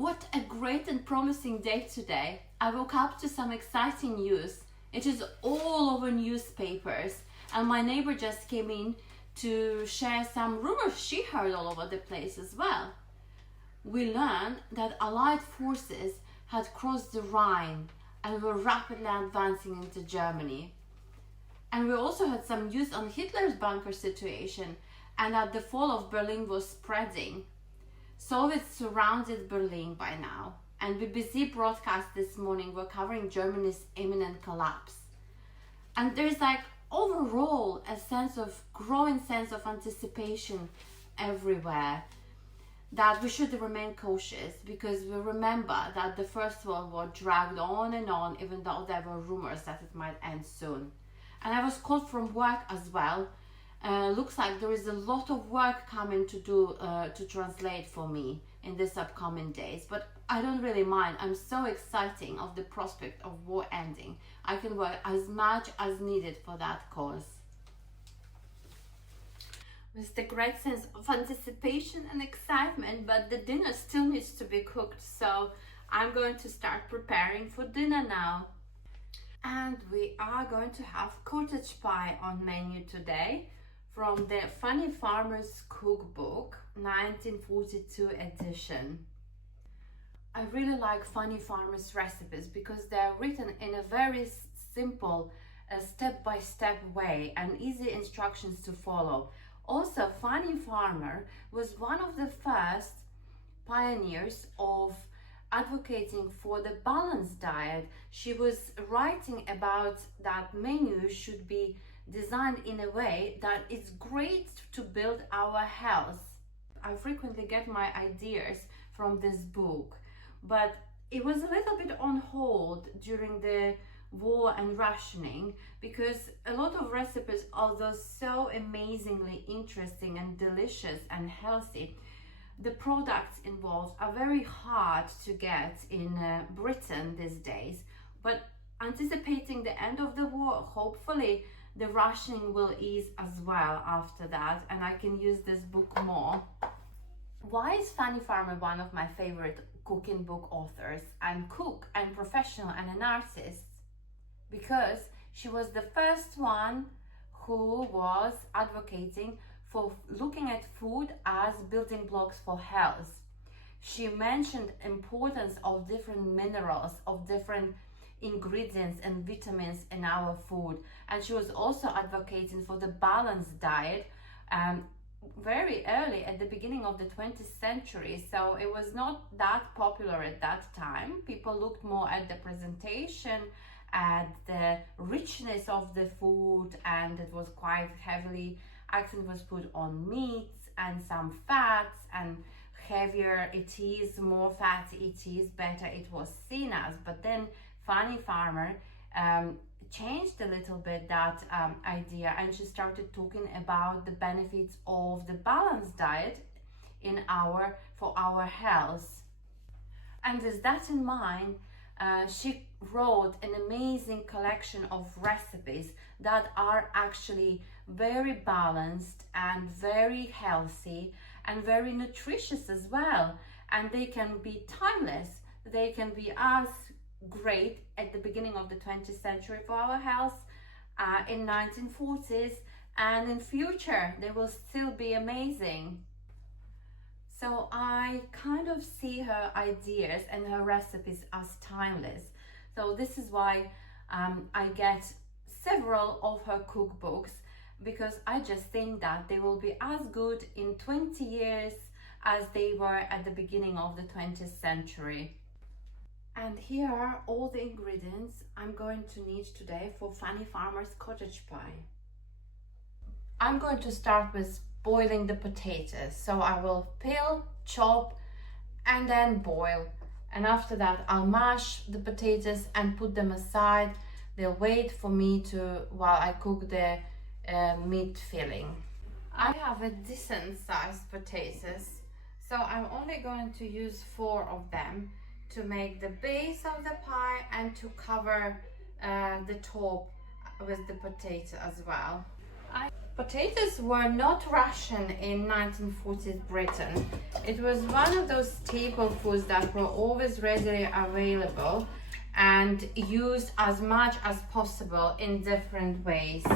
What a great and promising day today. I woke up to some exciting news. It is all over newspapers, and my neighbor just came in to share some rumors she heard all over the place as well. We learned that Allied forces had crossed the Rhine and were rapidly advancing into Germany. And we also had some news on Hitler's bunker situation and that the fall of Berlin was spreading. Soviets surrounded Berlin by now, and BBC broadcast this morning were covering Germany's imminent collapse. And there's overall a growing sense of anticipation everywhere that we should remain cautious, because we remember that the First World War dragged on and on, even though there were rumors that it might end soon. And I was called from work as well. Looks like there is a lot of work coming to do to translate for me in this upcoming days, but I don't really mind. I'm so excited of the prospect of war ending. I can work as much as needed for that cause. With the great sense of anticipation and excitement, but the dinner still needs to be cooked, so I'm going to start preparing for dinner now. And we are going to have cottage pie on menu today from the Fannie Farmer's cookbook, 1942 edition. I really like Fannie Farmer's recipes because they are written in a very simple, step-by-step way and easy instructions to follow. Also, Fannie Farmer was one of the first pioneers of advocating for the balanced diet. She was writing about that menu should be designed in a way that it's great to build our health. I frequently get my ideas from this book, but it was a little bit on hold during the war and rationing, because a lot of recipes, although so amazingly interesting and delicious and healthy, the products involved are very hard to get in Britain these days. But anticipating the end of the war, hopefully the rationing will ease as well after that, and I can use this book more. Why is Fannie Farmer one of my favorite cooking book authors and cook and professional and an artist? Because she was the first one who was advocating for looking at food as building blocks for health. She mentioned importance of different minerals, of different ingredients and vitamins in our food, and she was also advocating for the balanced diet very early at the beginning of the 20th century. So it was not that popular at that time. People looked more at the presentation, at the richness of the food, and it was quite heavily accent was put on meats and some fats, and heavier it is, more fatty it is, better it was seen as. But then Fannie Farmer changed a little bit that idea, and she started talking about the benefits of the balanced diet for our health. And with that in mind, she wrote an amazing collection of recipes that are actually very balanced and very healthy and very nutritious as well. And they can be timeless. They can be as great at the beginning of the 20th century for our health, in 1940s, and in future they will still be amazing. So I kind of see her ideas and her recipes as timeless. So this is why I get several of her cookbooks, because I just think that they will be as good in 20 years as they were at the beginning of the 20th century. And here are all the ingredients I'm going to need today for Fannie Farmer's cottage pie. I'm going to start with boiling the potatoes. So I will peel, chop, and then boil. And after that, I'll mash the potatoes and put them aside. They'll wait for me while I cook the meat filling. I have a decent sized potatoes, so I'm only going to use 4 of them to make the base of the pie and to cover the top with the potato as well. I Potatoes were not rationed in 1940s Britain. It was one of those staple foods that were always readily available and used as much as possible in different ways.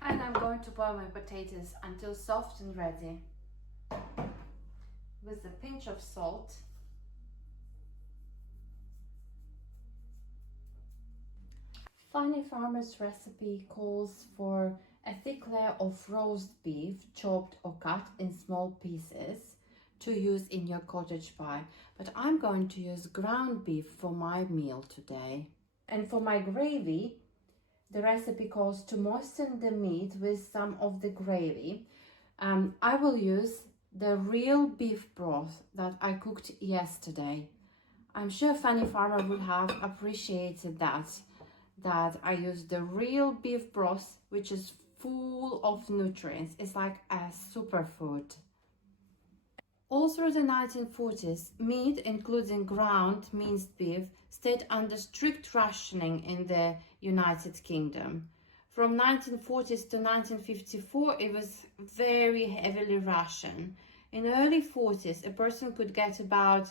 And I'm going to boil my potatoes until soft and ready, with a pinch of salt. Fannie Farmer's recipe calls for a thick layer of roast beef, chopped or cut in small pieces, to use in your cottage pie. But I'm going to use ground beef for my meal today. And for my gravy, the recipe calls to moisten the meat with some of the gravy. I will use the real beef broth that I cooked yesterday. I'm sure Fannie Farmer would have appreciated that I used the real beef broth, which is full of nutrients. It's like a superfood. All through the 1940s, meat, including ground minced beef, stayed under strict rationing in the United Kingdom. From 1940s to 1954, it was very heavily rationed. In the early 40s, a person could get about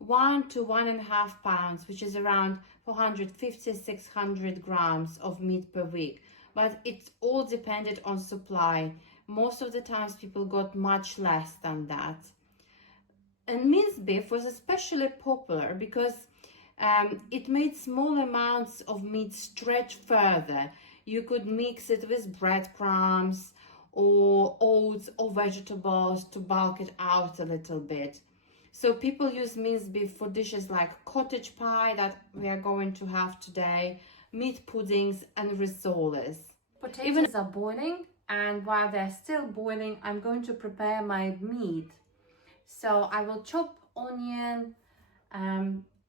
1 to 1.5 pounds, which is around 450-600 grams of meat per week. But it all depended on supply. Most of the times people got much less than that. And minced beef was especially popular because it made small amounts of meat stretch further. You could mix it with breadcrumbs or oats or vegetables to bulk it out a little bit. So people use minced beef for dishes like cottage pie that we are going to have today, meat puddings and rissoles. Potatoes are boiling, and while they're still boiling, I'm going to prepare my meat. So I will chop onion,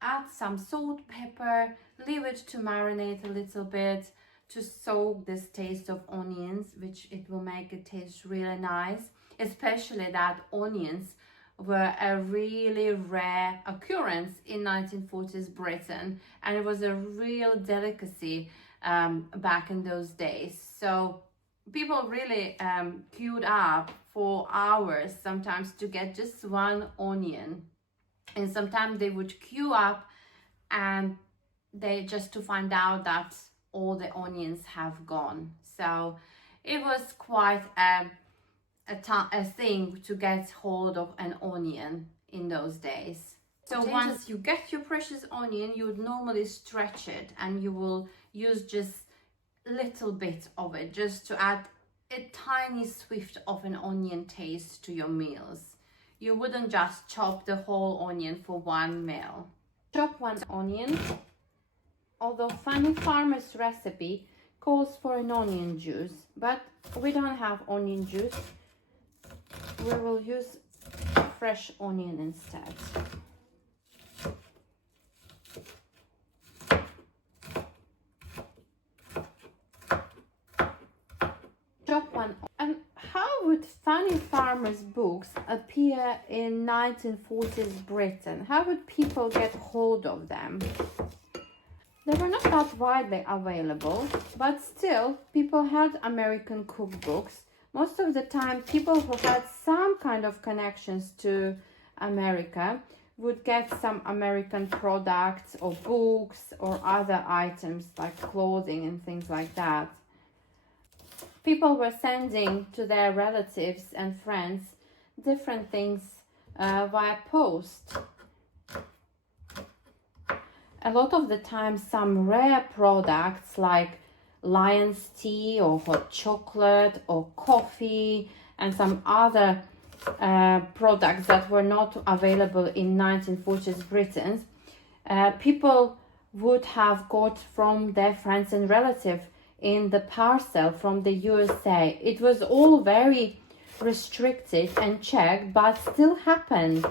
add some salt, pepper, leave it to marinate a little bit to soak this taste of onions, which it will make it taste really nice, especially that onions were a really rare occurrence in 1940s Britain, and it was a real delicacy back in those days. So people really queued up for hours sometimes to get just one onion, and sometimes they would queue up and they just to find out that all the onions have gone. So it was quite a thing to get hold of an onion in those days. So once you get your precious onion, you would normally stretch it, and you will use just a little bit of it just to add a tiny swift of an onion taste to your meals. You wouldn't just chop the whole onion for one meal. Chop one onion. Although Fannie Farmer's recipe calls for an onion juice, but we don't have onion juice. We will use fresh onion instead. Chop one. And how would Fannie Farmer's books appear in 1940s Britain? How would people get hold of them? They were not that widely available, but still people had American cookbooks. Most of the time, people who had some kind of connections to America would get some American products or books or other items like clothing and things like that. People were sending to their relatives and friends different things via post. A lot of the time, some rare products like lion's tea or hot chocolate or coffee and some other products that were not available in 1940s Britain, people would have got from their friends and relatives in the parcel from the USA. It was all very restricted and checked, but still happened.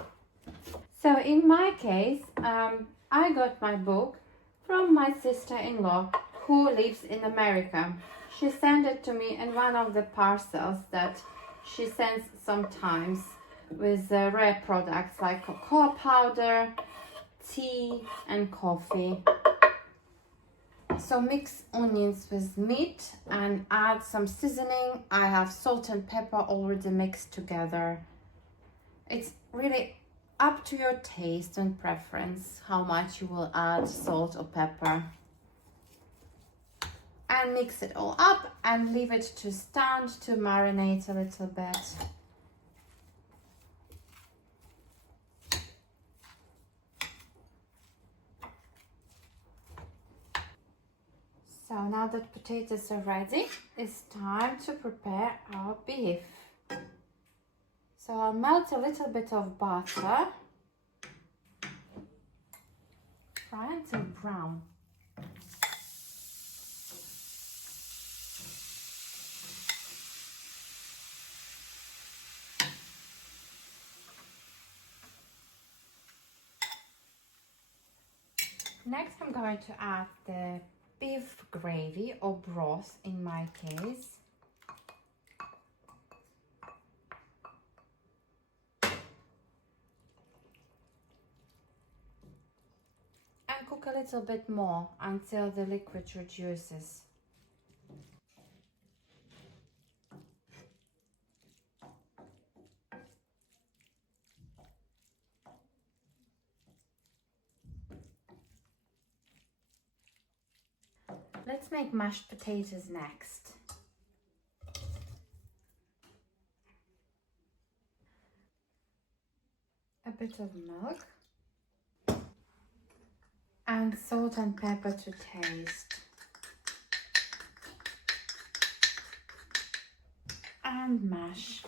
So in my case, I got my book from my sister-in-law who lives in America. She sent it to me in one of the parcels that she sends sometimes with rare products like cocoa powder, tea and coffee. So mix onions with meat and add some seasoning. I have salt and pepper already mixed together. It's really up to your taste and preference how much you will add salt or pepper. And mix it all up and leave it to stand to marinate a little bit. So now that potatoes are ready, it's time to prepare our beef. So I'll melt a little bit of butter. Fry until brown. Next I'm going to add the beef gravy or broth in my case. And cook a little bit more until the liquid reduces. Let's make mashed potatoes next. A bit of milk and salt and pepper to taste. And mash.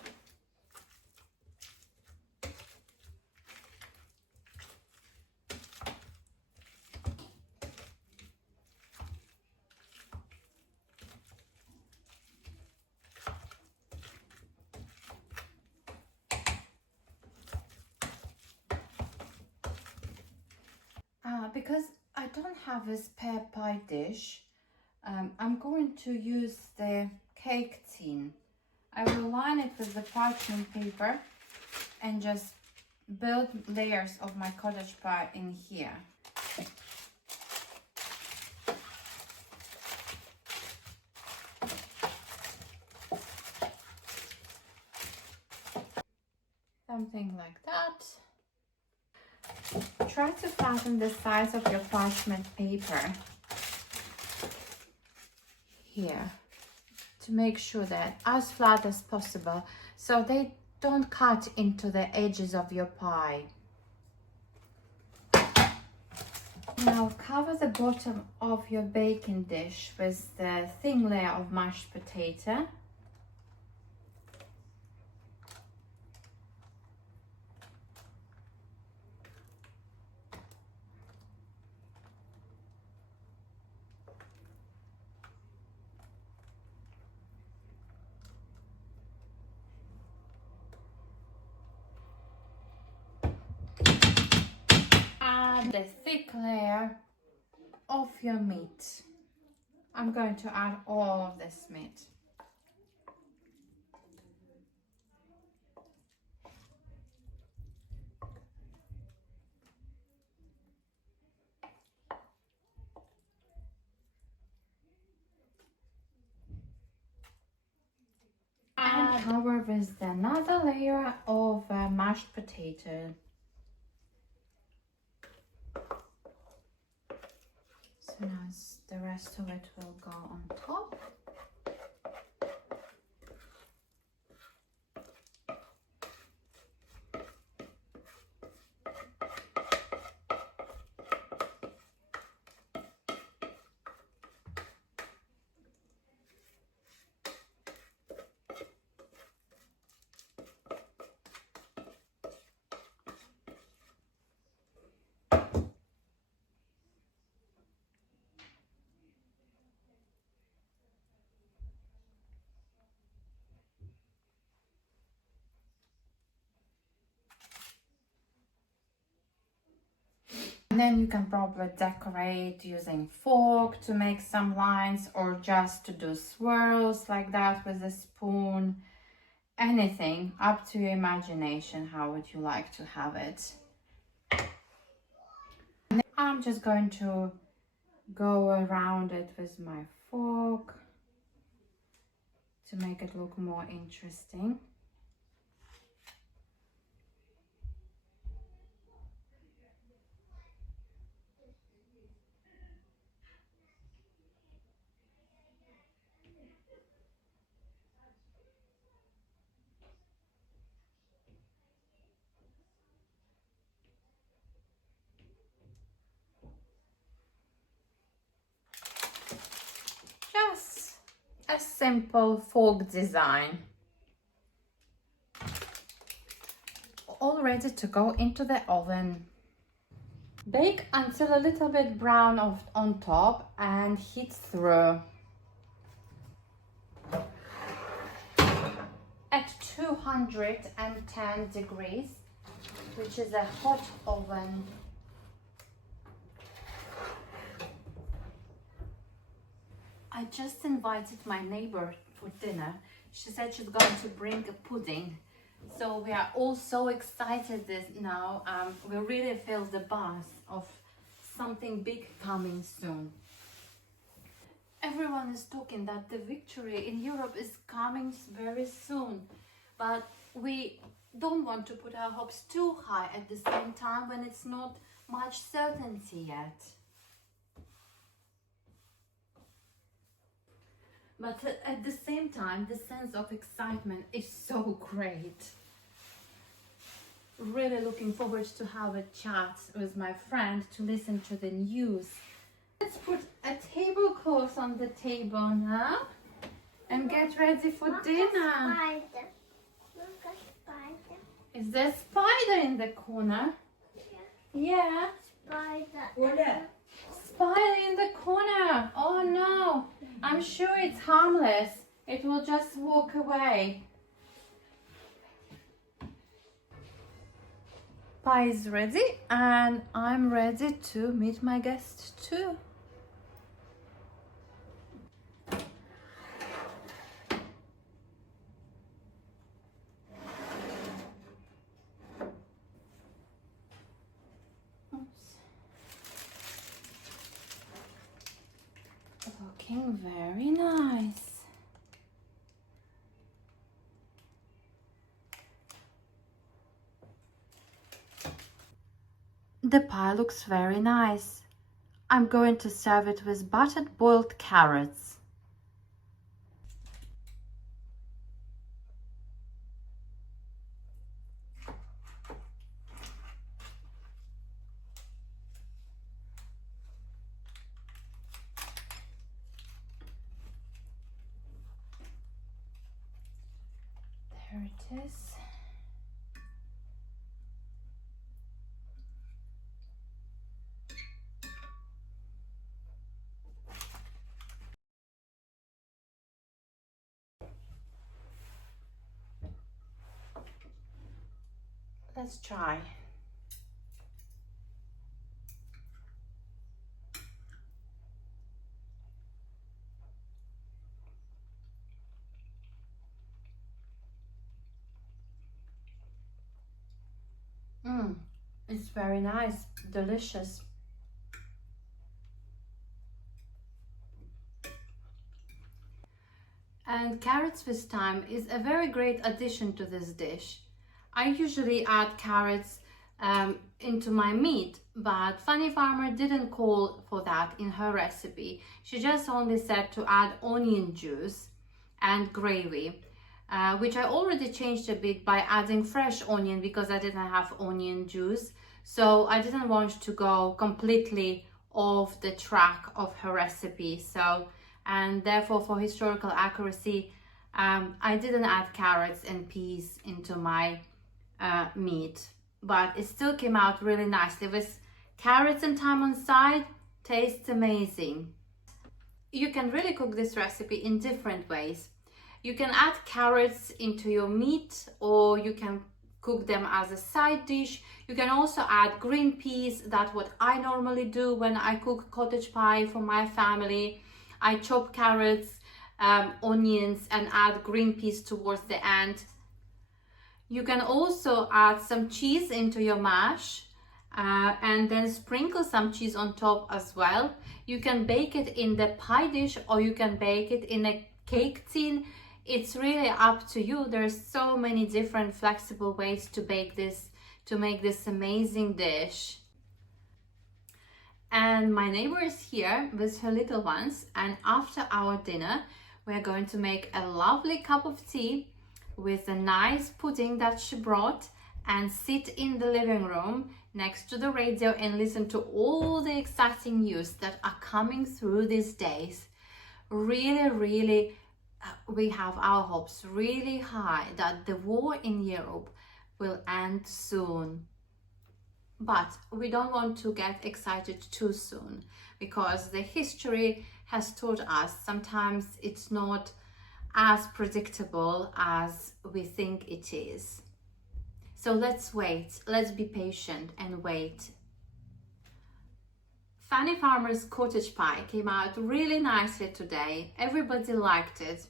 Because I don't have a spare pie dish, I'm going to use the cake tin. I will line it with the parchment paper and just build layers of my cottage pie in here. Something like that. Try to flatten the size of your parchment paper here to make sure that as flat as possible so they don't cut into the edges of your pie. Now cover the bottom of your baking dish with the thin layer of mashed potato. Add the thick layer of your meat. I'm going to add all of this meat. And cover with another layer of mashed potato. So now the rest of it will go on top. And then you can probably decorate using fork to make some lines, or just to do swirls like that with a spoon. Anything, up to your imagination. How would you like to have it? And then I'm just going to go around it with my fork to make it look more interesting. Just a simple fork design. All ready to go into the oven. Bake until a little bit brown on top and heat through. At 210 degrees, which is a hot oven. I just invited my neighbor for dinner. She said she's going to bring a pudding. So we are all so excited now. We really feel the buzz of something big coming soon. Everyone is talking that the victory in Europe is coming very soon. But we don't want to put our hopes too high at the same time when it's not much certainty yet. But at the same time, the sense of excitement is so great. Really looking forward to have a chat with my friend to listen to the news. Let's put a tablecloth on the table now and get ready for dinner. Spider. Look, a spider. Is there a spider in the corner? Yeah. Spider. Spider in the corner. Oh no. I'm sure it's harmless. It will just walk away. Pie is ready and I'm ready to meet my guest too. Looking very nice. The pie looks very nice. I'm going to serve it with buttered boiled carrots. There it is. Let's try. It's very nice, delicious. And carrots this time is a very great addition to this dish. I usually add carrots into my meat, but Fannie Farmer didn't call for that in her recipe. She just only said to add onion juice and gravy, which I already changed a bit by adding fresh onion because I didn't have onion juice. So I didn't want to go completely off the track of her recipe. And therefore for historical accuracy, I didn't add carrots and peas into my meat, but it still came out really nicely with carrots and thyme on side. Tastes amazing. You can really cook this recipe in different ways. You can add carrots into your meat, or you can cook them as a side dish. You can also add green peas. That's what I normally do when I cook cottage pie for my family. I chop carrots, onions, and add green peas towards the end. You can also add some cheese into your mash and then sprinkle some cheese on top as well. You can bake it in the pie dish or you can bake it in a cake tin. It's really up to you. There's so many different flexible ways to bake this, to make this amazing dish. And my neighbor is here with her little ones, and after our dinner we're going to make a lovely cup of tea with a nice pudding that she brought and sit in the living room next to the radio and listen to all the exciting news that are coming through these days. Really, we have our hopes really high that the war in Europe will end soon. But we don't want to get excited too soon, because the history has taught us sometimes it's not as predictable as we think it is. So let's wait, let's be patient and wait. Fannie Farmer's cottage pie came out really nicely today. Everybody liked it.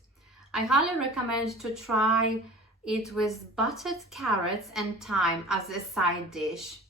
I highly recommend to try it with buttered carrots and thyme as a side dish.